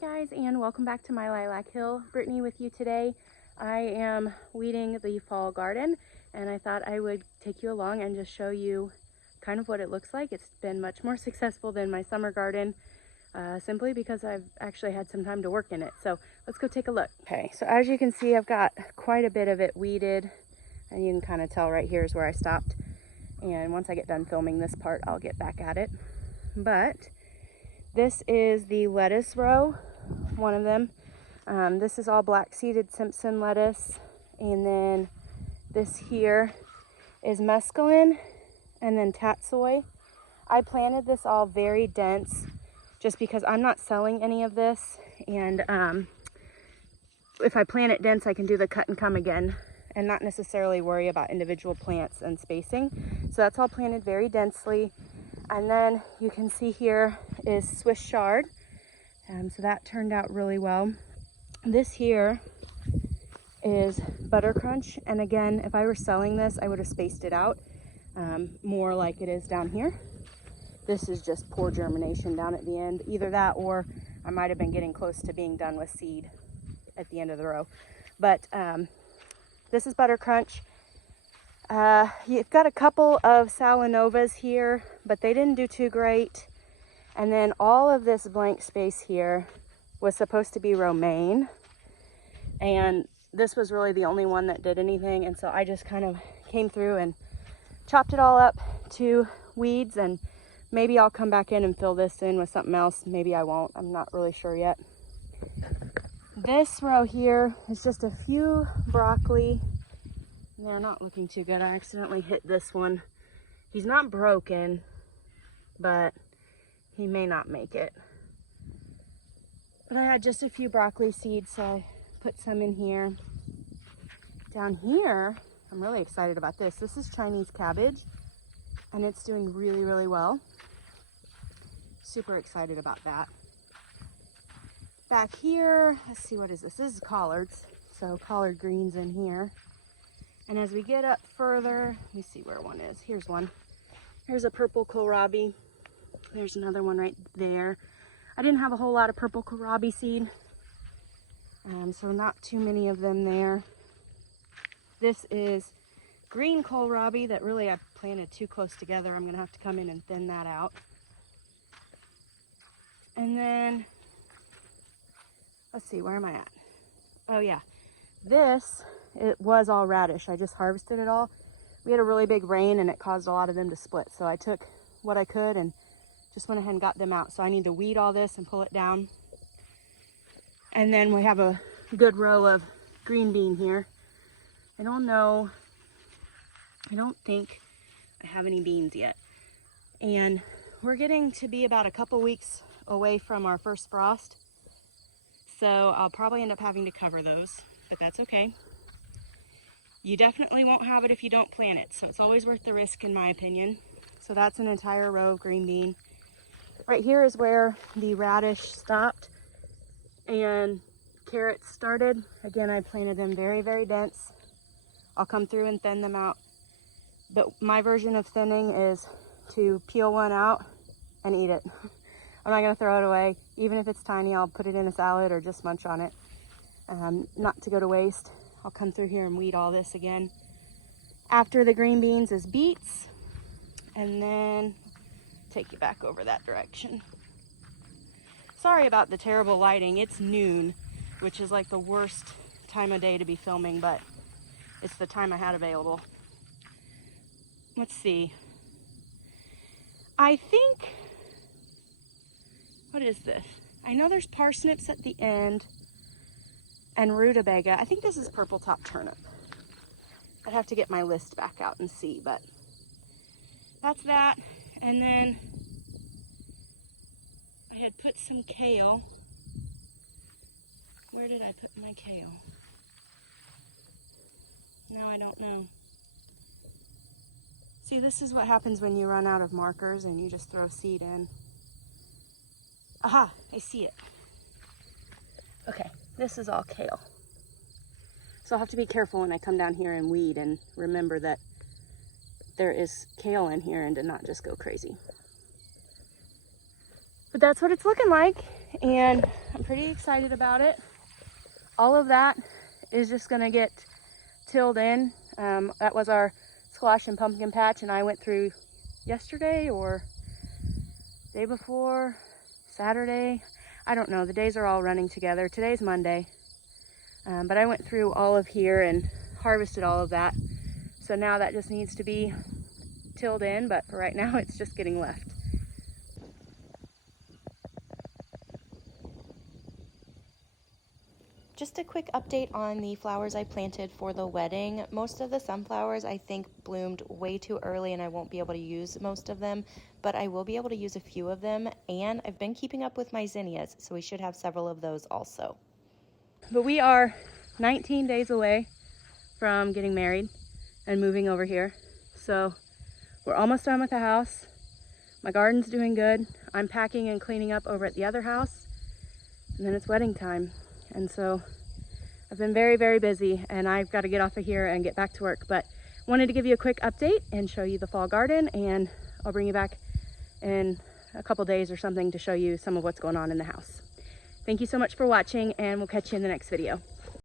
guys, and welcome back to my lilac hill. Brittany with you today. I am weeding the fall garden, and I thought I would take you along and just show you kind of what it looks like. It's been much more successful than my summer garden, simply because I've actually had some time to work in it. So let's go take a look. Okay, so as you can see, I've got quite a bit of it weeded, and you can kind of tell right here is where I stopped. And once I get done filming this part, I'll get back at it. But this is the lettuce row, one of them. This is all black seeded Simpson lettuce. And then this here is mesclun and then tatsoi. I planted this all very dense just because I'm not selling any of this. And if I plant it dense, I can do the cut and come again and not necessarily worry about individual plants and spacing. So that's all planted very densely. And then you can see here is Swiss chard. So that turned out really well. This here is butter crunch. And again, if I were selling this, I would have spaced it out more like it is down here. This is just poor germination down at the end. Either that or I might have been getting close to being done with seed at the end of the row. But this is butter crunch. You've got a couple of Salanovas here, but they didn't do too great. And then all of this blank space here was supposed to be romaine. And this was really the only one that did anything. And so I just kind of came through and chopped it all up to weeds, and maybe I'll come back in and fill this in with something else. Maybe I won't. I'm not really sure yet. This row here is just a few broccoli. They're not looking too good. I accidentally hit this one. He's not broken, but he may not make it. But I had just a few broccoli seeds, so I put some in here. Down here, I'm really excited about this. This is Chinese cabbage, and it's doing really, really well. Super excited about that. Back here, let's see, what is this? This is collards, so collard greens in here. And as we get up further, let me see where one is. Here's one. Here's a purple kohlrabi. There's another one right there. I didn't have a whole lot of purple kohlrabi seed, so not too many of them there. This is green kohlrabi that really I planted too close together. I'm gonna have to come in and thin that out. And then, let's see, where am I at? Oh yeah, this, it was all radish. I just harvested it all. We had a really big rain and it caused a lot of them to split. So I took what I could and just went ahead and got them out. So I need to weed all this and pull it down. And then we have a good row of green bean here. I don't know, I don't think I have any beans yet. And we're getting to be about a couple weeks away from our first frost. So I'll probably end up having to cover those, but that's okay. You definitely won't have it if you don't plant it, so it's always worth the risk in my opinion. So that's an entire row of green bean. Right here is where the radish stopped and carrots started. Again, I planted them very, very dense. I'll come through and thin them out. But my version of thinning is to peel one out and eat it. I'm not gonna throw it away. Even if it's tiny, I'll put it in a salad or just munch on it. Not to go to waste. I'll come through here and weed all this again. After the green beans is beets, and then take you back over that direction. Sorry about the terrible lighting. It's noon, which is like the worst time of day to be filming, but it's the time I had available. Let's see. I think, what is this? I know there's parsnips at the end and rutabaga. I think this is purple top turnip. I'd have to get my list back out and see, but that's that. And then I had put some kale. Where did I put my kale? No, I don't know. See, this is what happens when you run out of markers and you just throw seed in. Aha, I see it. Okay, this is all kale. So I'll have to be careful when I come down here and weed and remember that there is kale in here and to not just go crazy. But that's what it's looking like. and I'm pretty excited about it. All of that is just gonna get tilled in. That was our squash and pumpkin patch, and I went through yesterday or day before, Saturday. I don't know, the days are all running together. Today's Monday, but I went through all of here and harvested all of that. So now that just needs to be tilled in, but for right now it's just getting left. Just a quick update on the flowers I planted for the wedding. Most of the sunflowers I think bloomed way too early and I won't be able to use most of them, but I will be able to use a few of them, and I've been keeping up with my zinnias, so we should have several of those also. But we are 19 days away from getting married and moving over here. So we're almost done with the house. My garden's doing good. I'm packing and cleaning up over at the other house, and then it's wedding time. And so I've been very, very busy, and I've got to get off of here and get back to work. But wanted to give you a quick update and show you the fall garden, and I'll bring you back in a couple days or something to show you some of what's going on in the house. Thank you so much for watching, and we'll catch you in the next video.